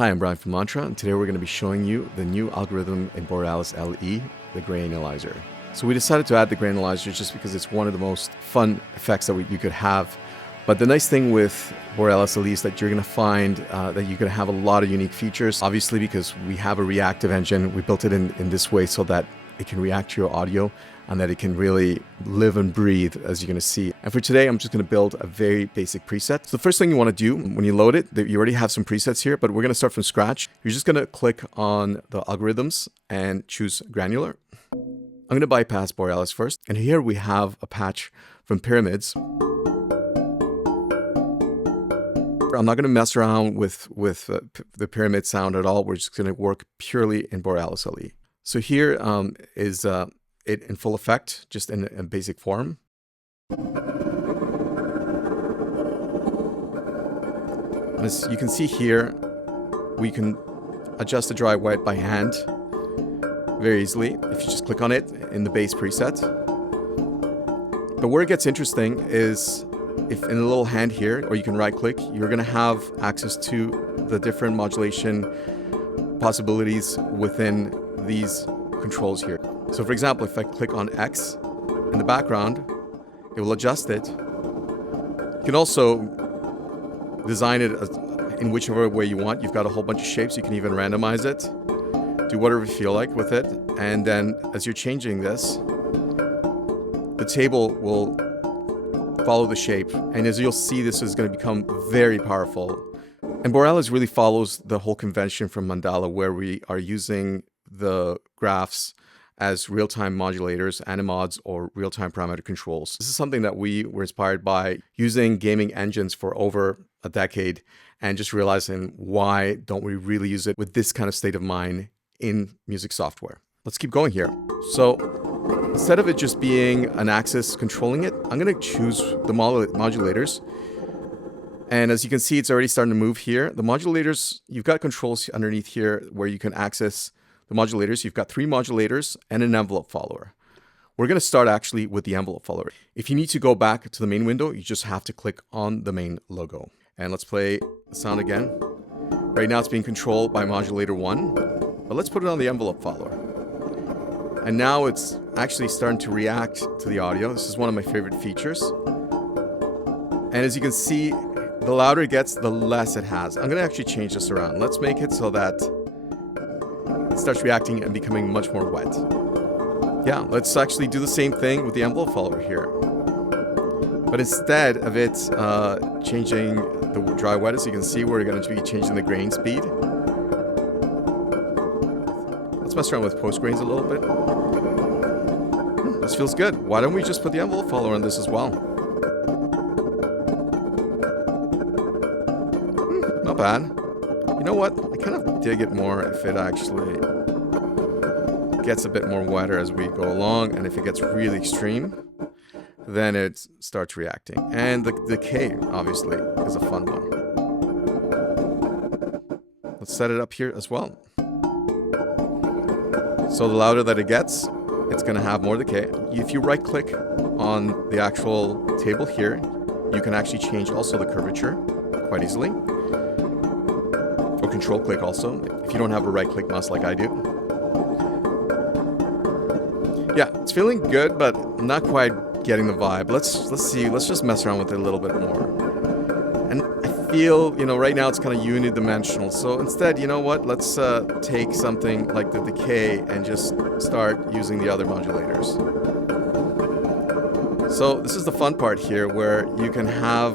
Hi, I'm Brian from Mntra, and today we're going to be showing you the new algorithm in BOREALIS-LE, the Granulizer. So we decided to add the Granulizer just because it's one of the most fun effects that you could have. But the nice thing with BOREALIS-LE is that you're going to find that you're going to have a lot of unique features. Obviously, because we have a reactive engine, we built it in this way so that it can react to your audio and that it can really live and breathe, as you're going to see. And for today, I'm just going to build a very basic preset. So the first thing you want to do when you load it, you already have some presets here, but we're going to start from scratch. You're just going to click on the algorithms and choose Granular. I'm going to bypass Borealis first. And here we have a patch from Pyramids. I'm not going to mess around with the pyramid sound at all. We're just going to work purely in BOREALIS-LE. So here is it in full effect, just in a basic form. As you can see here, we can adjust the dry wet by hand very easily if you just click on it in the base preset. But where it gets interesting is if in a little hand here, or you can right click, you're going to have access to the different modulation possibilities within these controls here. So for example, if I click on X in the background, it will adjust it. You can also design it in whichever way you want. You've got a whole bunch of shapes. You can even randomize it, do whatever you feel like with it. And then as you're changing this, the table will follow the shape. And as you'll see, this is going to become very powerful. And BOREALIS really follows the whole convention from Mandala, where we are using the graphs as real-time modulators, AniMods, or real-time parameter controls. This is something that we were inspired by using gaming engines for over a decade and just realizing why don't we really use it with this kind of state of mind in music software. Let's keep going here. So instead of it just being an axis controlling it, I'm going to choose the modulators. And as you can see, it's already starting to move here. The modulators, you've got controls underneath here where you can access the modulators. You've got 3 modulators and an envelope follower. We're going to start actually with the envelope follower. If you need to go back to the main window, you just have to click on the main logo. And let's play the sound again. Right now it's being controlled by modulator 1, but let's put it on the envelope follower. And now it's actually starting to react to the audio. This is one of my favorite features. And as you can see, the louder it gets, the less it has. I'm going to actually change this around. Let's make it so that it starts reacting and becoming much more wet. Yeah, let's actually do the same thing with the envelope follower here. But instead of it changing the dry wet, as you can see, we're going to be changing the grain speed. Let's mess around with post grains a little bit. This feels good. Why don't we just put the envelope follower on this as well? Not bad. You know what? I kind of dig it more if it actually gets a bit more wetter as we go along, and if it gets really extreme, then it starts reacting. And the decay, obviously, is a fun one. Let's set it up here as well. So the louder that it gets, it's going to have more decay. If you right-click on the actual table here, you can actually change also the curvature quite easily. Control click also, if you don't have a right click mouse like I do. Yeah, it's feeling good, but I'm not quite getting the vibe. Let's see, let's just mess around with it a little bit more. And I feel, right now it's kind of unidimensional. So instead, you know what? Let's take something like the decay and just start using the other modulators. So this is the fun part here, where you can have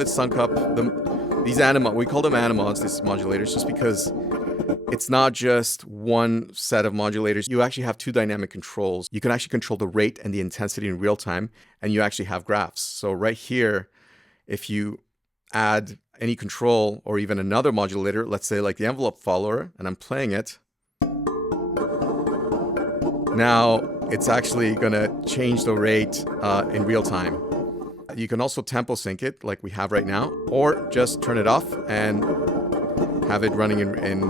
it sunk up. These AniMods, we call them AniMods, these modulators, just because it's not just one set of modulators. You actually have 2 dynamic controls. You can actually control the rate and the intensity in real time, and you actually have graphs. So right here, if you add any control or even another modulator, let's say like the envelope follower, and I'm playing it, now it's actually going to change the rate in real time. You can also tempo sync it like we have right now, or just turn it off and have it running in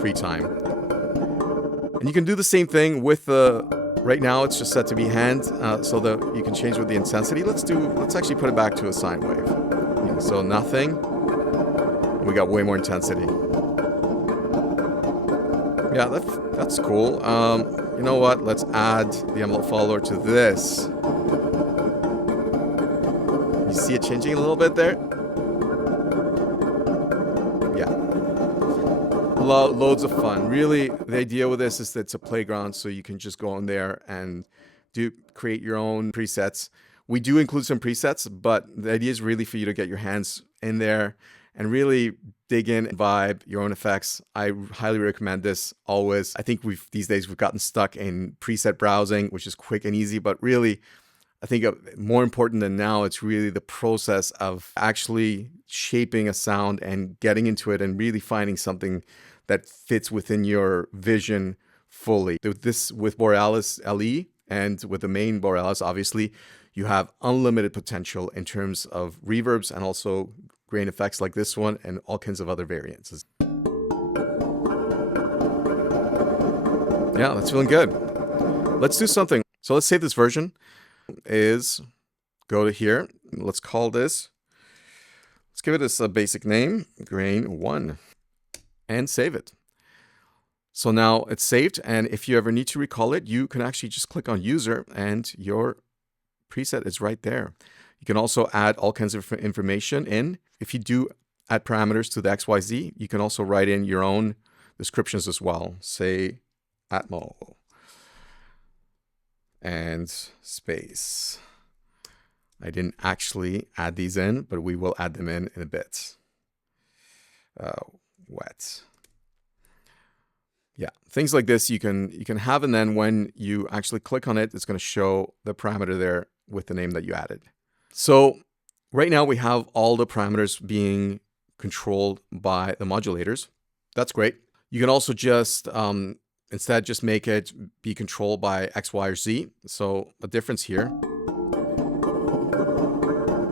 free time. And you can do the same thing with right now it's just set to be hand, so that you can change with the intensity. Let's actually put it back to a sine wave. So nothing. We got way more intensity. Yeah, that's cool. You know what? Let's add the envelope follower to this. You see it changing a little bit there? Yeah. Loads of fun. Really, the idea with this is that it's a playground, so you can just go in there and create your own presets. We do include some presets, but the idea is really for you to get your hands in there and really dig in and vibe your own effects. I highly recommend this always. I think these days we've gotten stuck in preset browsing, which is quick and easy, but really, I think more important than now, it's really the process of actually shaping a sound and getting into it and really finding something that fits within your vision fully. With BOREALIS-LE and with the main BOREALIS, obviously, you have unlimited potential in terms of reverbs and also grain effects like this one and all kinds of other variants. Yeah, that's feeling good. Let's do something. So let's save this version. Go to here. Let's call this. Let's give it a basic name, Grain 1, and save it. So now it's saved, and if you ever need to recall it, you can actually just click on User, and your preset is right there. You can also add all kinds of information in. If you do add parameters to the XYZ, you can also write in your own descriptions as well. Say Atmo and space. I didn't actually add these in, but we will add them in a bit. Wet. Yeah, things like this you can have, and then when you actually click on it, it's going to show the parameter there with the name that you added. So right now we have all the parameters being controlled by the modulators. That's great. You can also just instead just make it be controlled by X, Y, or Z. So the difference here,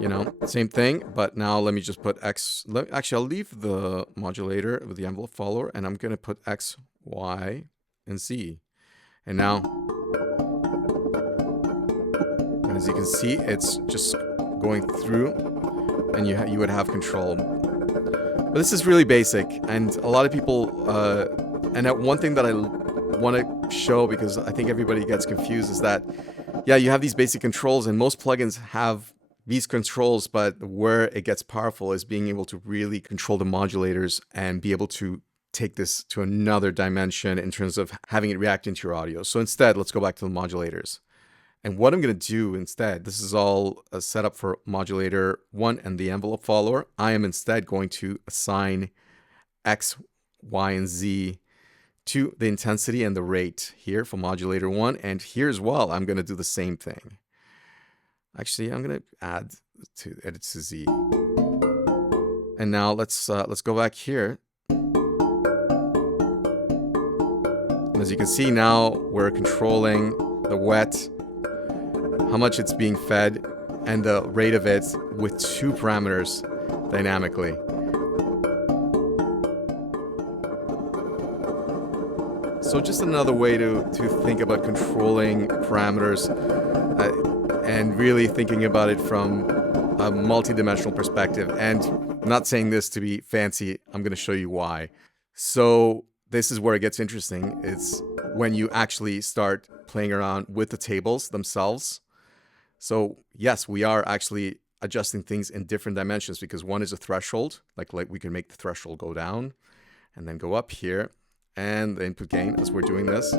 you know, same thing, but now let me just put X. Actually, I'll leave the modulator with the envelope follower, and I'm going to put X, Y, and Z. And now, as you can see, it's just going through, and you would have control. But this is really basic, and a lot of people, and one thing that I want to show, because I think everybody gets confused, is that, yeah, you have these basic controls, and most plugins have these controls, but where it gets powerful is being able to really control the modulators and be able to take this to another dimension in terms of having it react into your audio. So instead, let's go back to the modulators. And what I'm going to do instead, this is all a setup for modulator 1 and the envelope follower. I am instead going to assign X, Y, and Z to the intensity and the rate here for modulator 1. And here as well, I'm going to do the same thing. Actually, I'm going to add to edit to Z. And now let's go back here. And as you can see now, we're controlling the wet, how much it's being fed, and the rate of it with 2 parameters dynamically. So just another way to think about controlling parameters and really thinking about it from a multi-dimensional perspective. And I'm not saying this to be fancy, I'm going to show you why. So this is where it gets interesting. It's when you actually start playing around with the tables themselves. So yes, we are actually adjusting things in different dimensions, because one is a threshold, like we can make the threshold go down and then go up here, and the input gain as we're doing this.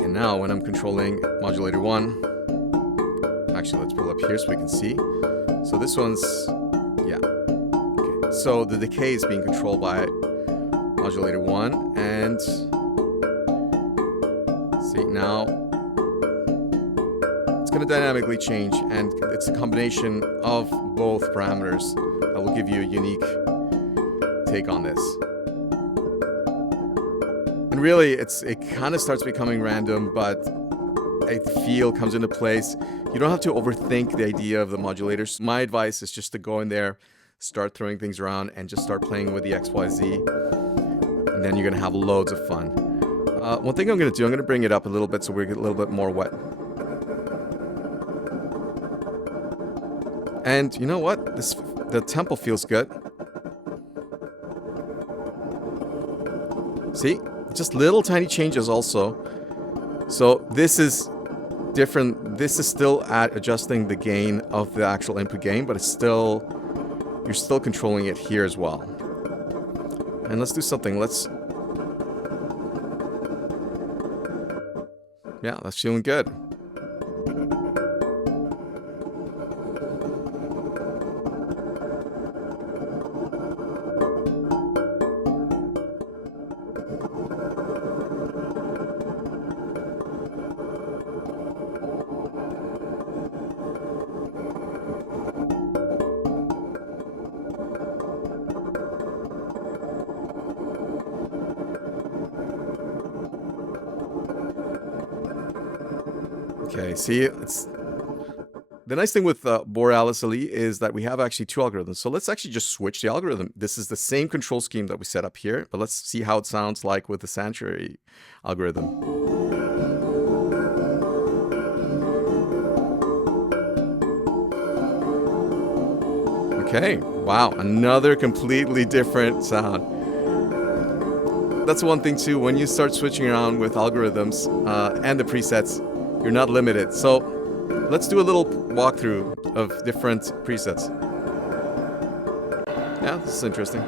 And now when I'm controlling modulator 1, actually let's pull up here so we can see. So this one's, yeah. Okay. So the decay is being controlled by modulator 1, and see now, it's going to dynamically change, and it's a combination of both parameters that will give you a unique take on this. And really, it kind of starts becoming random, but a feel comes into place. You don't have to overthink the idea of the modulators. My advice is just to go in there, start throwing things around, and just start playing with the XYZ, and then you're going to have loads of fun. One thing I'm going to do, I'm going to bring it up a little bit so we get a little bit more wet. And you know what? The tempo feels good. See? Just little tiny changes also. So this is different. This is still at adjusting the gain of the actual input gain, but it's still, you're still controlling it here as well. And let's do something. Yeah, that's feeling good. Okay, see, it's the nice thing with BOREALIS-LE is that we have actually two algorithms. So let's actually just switch the algorithm. This is the same control scheme that we set up here, but let's see how it sounds like with the Sanctuary algorithm. Okay, wow, another completely different sound. That's one thing too, when you start switching around with algorithms and the presets, you're not limited. So let's do a little walkthrough of different presets. Yeah, this is interesting.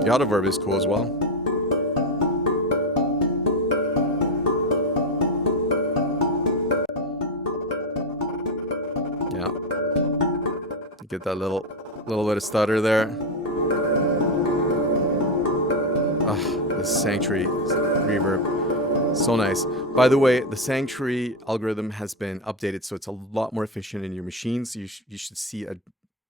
The auto-verb is cool as well. Yeah. Get that little bit of stutter there. The Sanctuary reverb, so nice. By the way, the Sanctuary algorithm has been updated, so it's a lot more efficient in your machines. You should see a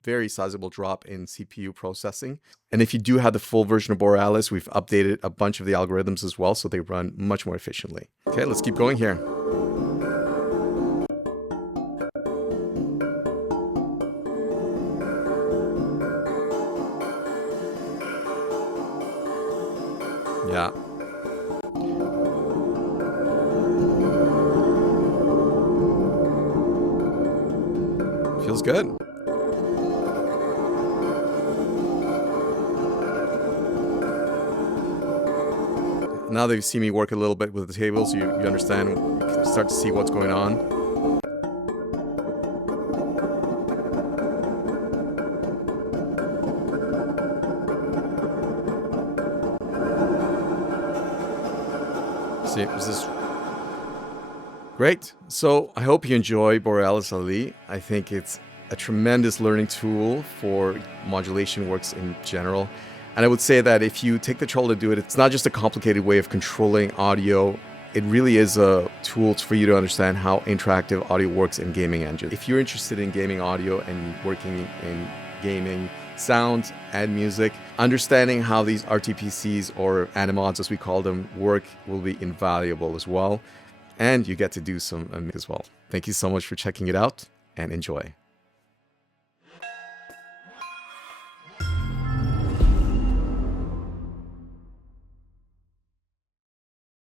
very sizable drop in CPU processing. And if you do have the full version of BOREALIS, we've updated a bunch of the algorithms as well, so they run much more efficiently. Okay, let's keep going here. Yeah. Feels good. Now that you see me work a little bit with the tables, you understand, you can start to see what's going on. See, this is great. So I hope you enjoy BOREALIS-LE. I think it's a tremendous learning tool for modulation works in general. And I would say that if you take the trouble to do it, it's not just a complicated way of controlling audio. It really is a tool for you to understand how interactive audio works in gaming engines. If you're interested in gaming audio and working in gaming sound and music, understanding how these RTPCs, or AniMods as we call them, work will be invaluable as well. And you get to do some as well. Thank you so much for checking it out, and enjoy.